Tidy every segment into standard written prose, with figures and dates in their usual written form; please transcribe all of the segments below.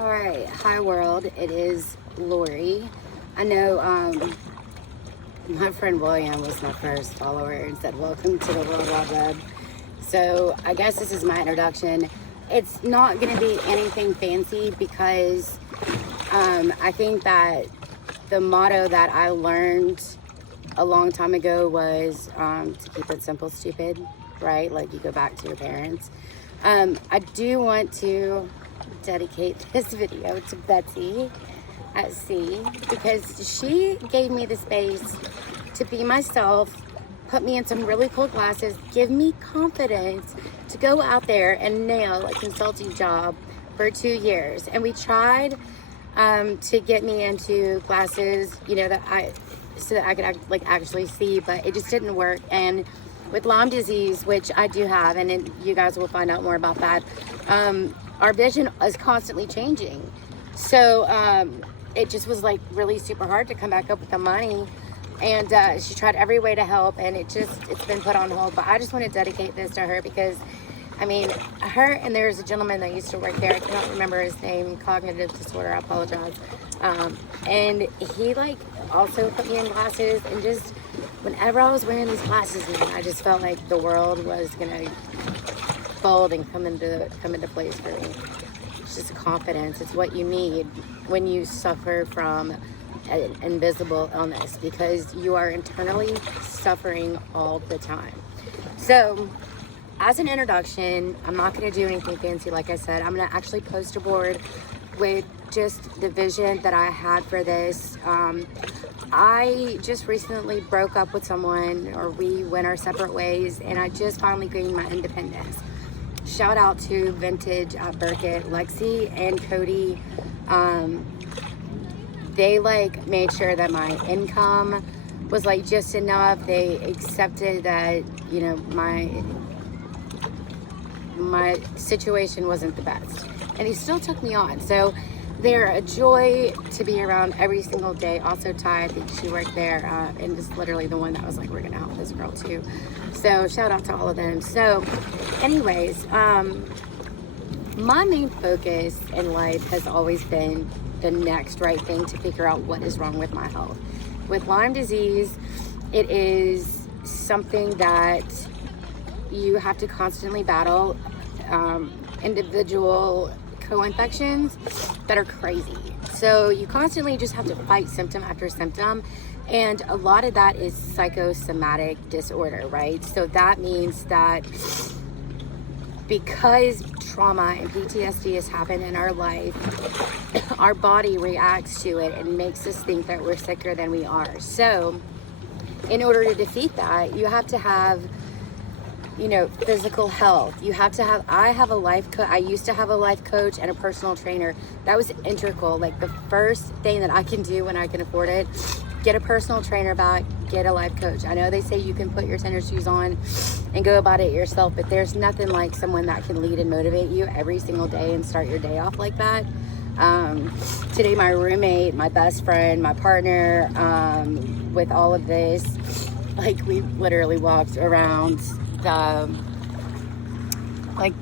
All right, hi world. It is Lori. I know my friend William was my first follower and said, "Welcome to the World Wide Web." So I guess this is my introduction. It's not going to be anything fancy because I think that the motto that I learned a long time ago was to keep it simple, stupid, right? Like you go back to your parents. I do want to dedicate this video to Betsy at C because she gave me the space to be myself, put me in some really cool classes, give me confidence to go out there and nail a consulting job for 2 years. And we tried to get me into classes, so that I could actually see, but it just didn't work. And with Lyme disease, which I do have, and you guys will find out more about that, our vision is constantly changing. So it just was like really super hard to come back up with the money. And she tried every way to help, and it's been put on hold. But I just want to dedicate this to her because, I mean, her and there's a gentleman that used to work there. I cannot remember his name, cognitive disorder, I apologize. And he also put me in classes, and just whenever I was wearing these glasses, man, I just felt like the world was gonna fold and come into place for me. It's just confidence. It's what you need when you suffer from an invisible illness, because you are internally suffering all the time. So as an introduction, I'm not going to do anything fancy. Like I said, I'm going to actually post a board with just the vision that I had for this. I just recently broke up with someone, or we went our separate ways, and I just finally gained my independence. Shout out to Vintage at Burkett, Lexi and Cody. They made sure that my income was just enough. They accepted that, my situation wasn't the best, and he still took me on. So they're a joy to be around every single day. Also Ty, I think she worked there, and is literally the one that was like, we're gonna help this girl too. So shout out to all of them. So anyways, my main focus in life has always been the next right thing to figure out what is wrong with my health. With Lyme disease, it is something that you have to constantly battle individual co-infections that are crazy. So you constantly just have to fight symptom after symptom, and a lot of that is psychosomatic disorder, right? So that means that because trauma and PTSD has happened in our life, our body reacts to it and makes us think that we're sicker than we are. So in order to defeat that, you have to have physical health. You have to have, I used to have a life coach and a personal trainer. That was integral. The first thing that I can do when I can afford it, get a personal trainer back, get a life coach. I know they say you can put your tennis shoes on and go about it yourself, but there's nothing like someone that can lead and motivate you every single day and start your day off like that. Today, my roommate, my best friend, my partner, with all of this, we literally walked around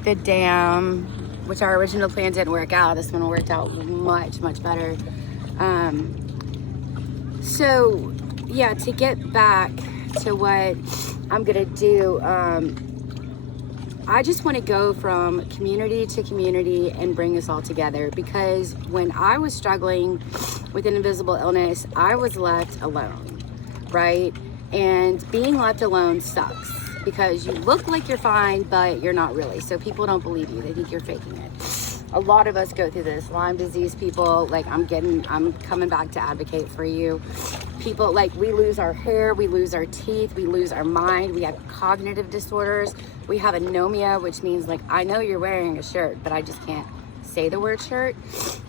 the dam, which our original plan didn't work out. This one worked out much, much better. So yeah, to get back to what I'm gonna do, I just want to go from community to community and bring us all together, because when I was struggling with an invisible illness, I was left alone, right? And being left alone sucks, because you look like you're fine, but you're not really. So people don't believe you. They think you're faking it. A lot of us go through this. Lyme disease people, I'm coming back to advocate for you. People, we lose our hair, we lose our teeth, we lose our mind, we have cognitive disorders, we have anomia, which means I know you're wearing a shirt, but I just can't say the word shirt.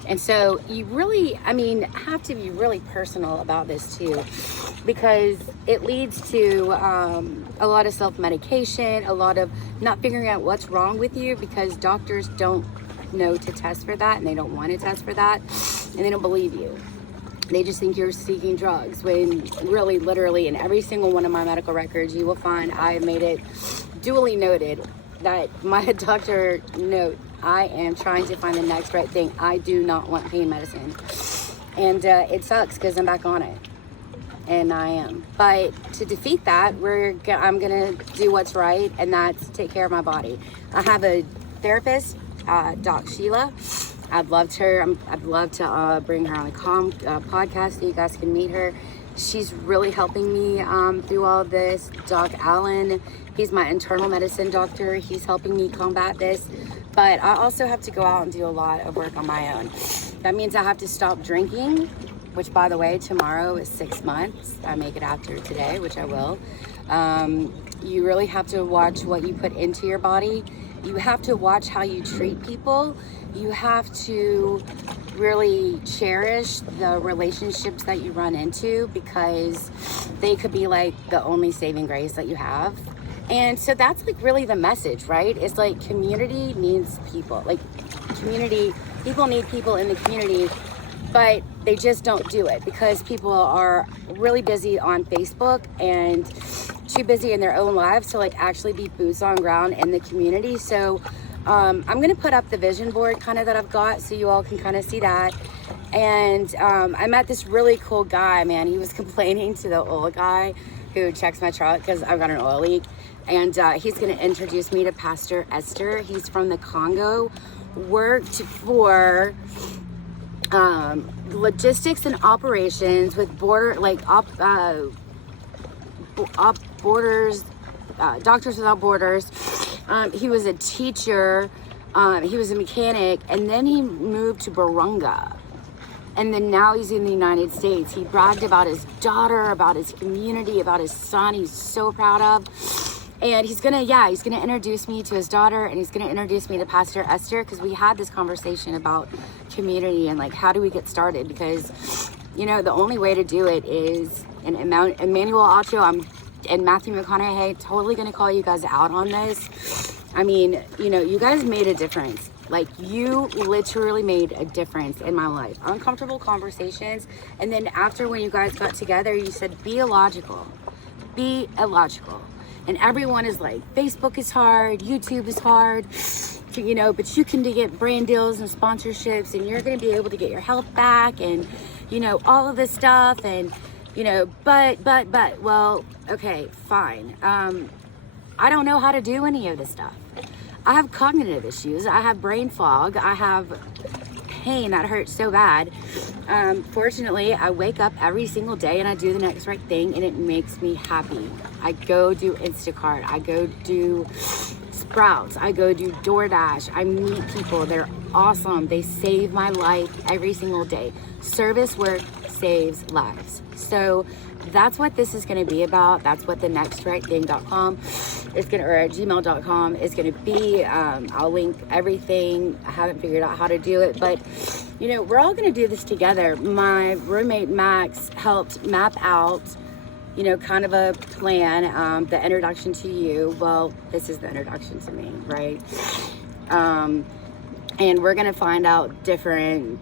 And so you really, have to be really personal about this too, because it leads to a lot of self-medication, a lot of not figuring out what's wrong with you, because doctors don't know to test for that, and they don't want to test for that, and they don't believe you. They just think you're seeking drugs, when really, literally, in every single one of my medical records, you will find I made it duly noted that my doctor I am trying to find the next right thing. I do not want pain medicine. And it sucks because I'm back on it. And I am. But to defeat that, I'm going to do what's right, and that's take care of my body. I have a therapist, Doc Sheila. I'd love to bring her on a podcast so you guys can meet her. She's really helping me through all of this. Doc Allen, he's my internal medicine doctor. He's helping me combat this. But I also have to go out and do a lot of work on my own. That means I have to stop drinking, which, by the way, tomorrow is 6 months. I make it after today, which I will. You really have to watch what you put into your body. You have to watch how you treat people. You have to really cherish the relationships that you run into, because they could be like the only saving grace that you have. And so that's like really the message, right? It's like community needs people. Like people need people in the community, but they just don't do it because people are really busy on Facebook and too busy in their own lives to like actually be boots on ground in the community. So I'm gonna put up the vision board kind of that I've got so you all can kind of see that. And I met this really cool guy, man. He was complaining to the oil guy who checks my truck because I've got an oil leak. And he's gonna introduce me to Pastor Esther. He's from the Congo, worked for logistics and operations with Doctors Without Borders. He was a teacher, he was a mechanic, and then he moved to Burunga. And then now he's in the United States. He bragged about his daughter, about his community, about his son. He's so proud of. And he's gonna introduce me to his daughter, and he's gonna introduce me to Pastor Esther, because we had this conversation about community and like how do we get started, because you know the only way to do it is, and Emmanuel Acho and Matthew McConaughey, totally gonna call you guys out on this. I mean, you know, you guys made a difference. Like, you literally made a difference in my life. Uncomfortable conversations, and then after when you guys got together, you said be illogical. And everyone is like, Facebook is hard, YouTube is hard, you know, but you can get brand deals and sponsorships, and you're going to be able to get your health back, and, you know, all of this stuff, and, you know, but, well, okay, fine. I don't know how to do any of this stuff. I have cognitive issues. I have brain fog. I have pain that hurts so bad. Fortunately, I wake up every single day and I do the next right thing, and it makes me happy. I go do Instacart. I go do Sprouts. I go do DoorDash. I meet people. They're awesome. They save my life every single day. Service work saves lives. So that's what this is going to be about. That's what the nextrightthing.com is going to, or gmail.com is going to be. I'll link everything. I haven't figured out how to do it, but you know, we're all going to do this together. My roommate Max helped map out, you know, kind of a plan, the introduction to you. Well, this is the introduction to me, right? And we're going to find out different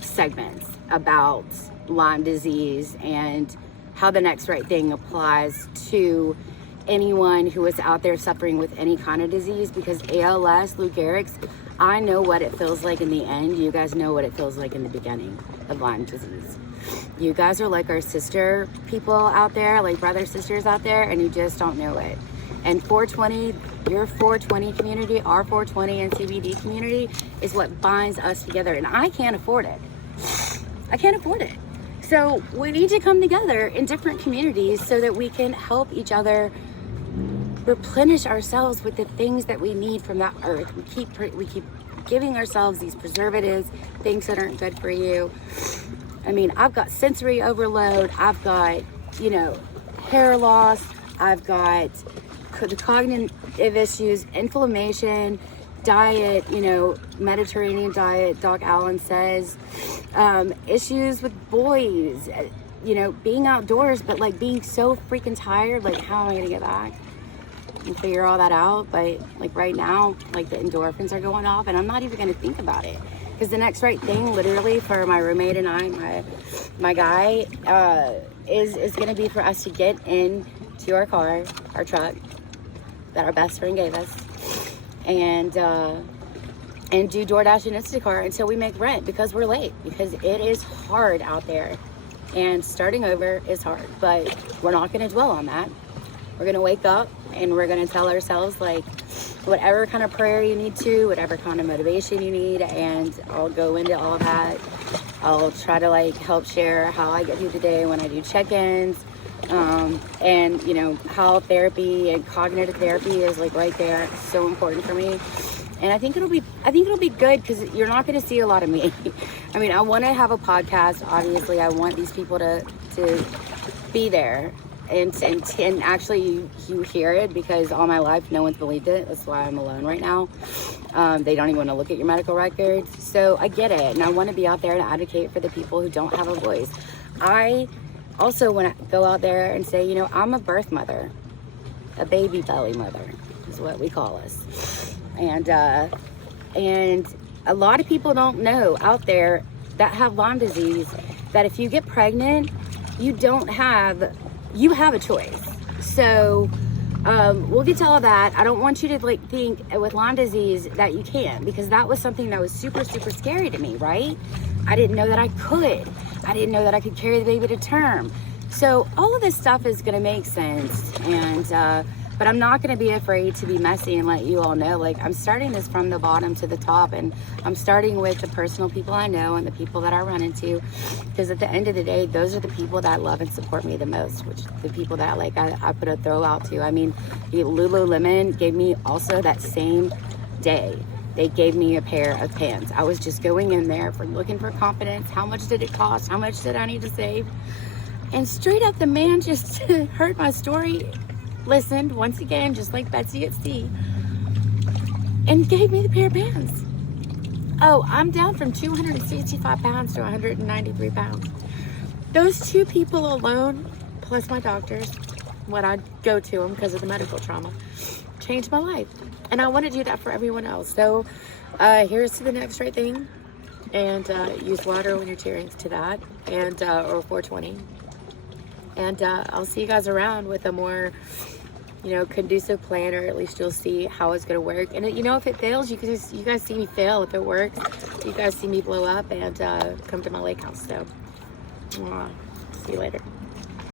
segments about Lyme disease and how the next right thing applies to anyone who is out there suffering with any kind of disease, because ALS, Lou Gehrig's, I know what it feels like in the end. You guys know what it feels like in the beginning of Lyme disease. You guys are like our sister people out there, like brother sisters out there, and you just don't know it. And 420, your 420 community, our 420 and CBD community is what binds us together, and I can't afford it. I can't afford it. So we need to come together in different communities so that we can help each other replenish ourselves with the things that we need from that earth. We keep giving ourselves these preservatives, things that aren't good for you. I mean, I've got sensory overload. I've got, you know, hair loss. I've got the cognitive issues, inflammation, diet, you know, Mediterranean diet, Doc Allen says, issues with boys, you know, being outdoors, but like being so freaking tired, like how am I gonna get back and figure all that out? But like right now, like the endorphins are going off, and I'm not even gonna think about it, because the next right thing, literally, for my roommate and I, my guy, is gonna be for us to get into our car, our truck that our best friend gave us, and and do DoorDash and Instacart until we make rent, because we're late, because it is hard out there. And starting over is hard, but we're not going to dwell on that. We're going to wake up and we're going to tell ourselves, like, whatever kind of prayer you need to, whatever kind of motivation you need, and I'll go into all that. I'll try to like help share how I get through the day when I do check-ins, and you know, how therapy and cognitive therapy is like right there. It's so important for me. And I think it'll be good, because you're not going to see a lot of me. I mean, I want to have a podcast. Obviously, I want these people to be there, and actually you hear it, because all my life no one's believed it. That's why I'm alone right now. They don't even want to look at your medical records. So I get it, and I want to be out there and advocate for the people who don't have a voice. I also want to go out there and say, you know, I'm a birth mother, a baby belly mother is what we call us. And a lot of people don't know out there that have Lyme disease, that if you get pregnant, you have a choice. So we'll get to all that. I don't want you to like think with Lyme disease that you can't, because that was something that was super, super scary to me, right? I didn't know that I could. I didn't know that I could carry the baby to term. So all of this stuff is going to make sense. And but I'm not going to be afraid to be messy and let you all know, like, I'm starting this from the bottom to the top, and I'm starting with the personal people I know and the people that I run into, because at the end of the day, those are the people that love and support me the most, which the people that like I put a throw out to. I mean, Lululemon gave me also that same day. They gave me a pair of pants. I was just going in there for looking for confidence. How much did it cost? How much did I need to save? And straight up, the man just heard my story, listened once again, just like Betsy at sea, and gave me the pair of pants. Oh, I'm down from 265 pounds to 193 pounds. Those two people alone, plus my doctors, when I go to them because of the medical trauma, changed my life. And I want to do that for everyone else. So here's to the next right thing. And use water when you're tearing to that, and or 420. And I'll see you guys around with a more, you know, conducive plan, or at least you'll see how it's going to work. And, you know, if it fails, you guys see me fail. If it works, you guys see me blow up and come to my lake house. So, see you later.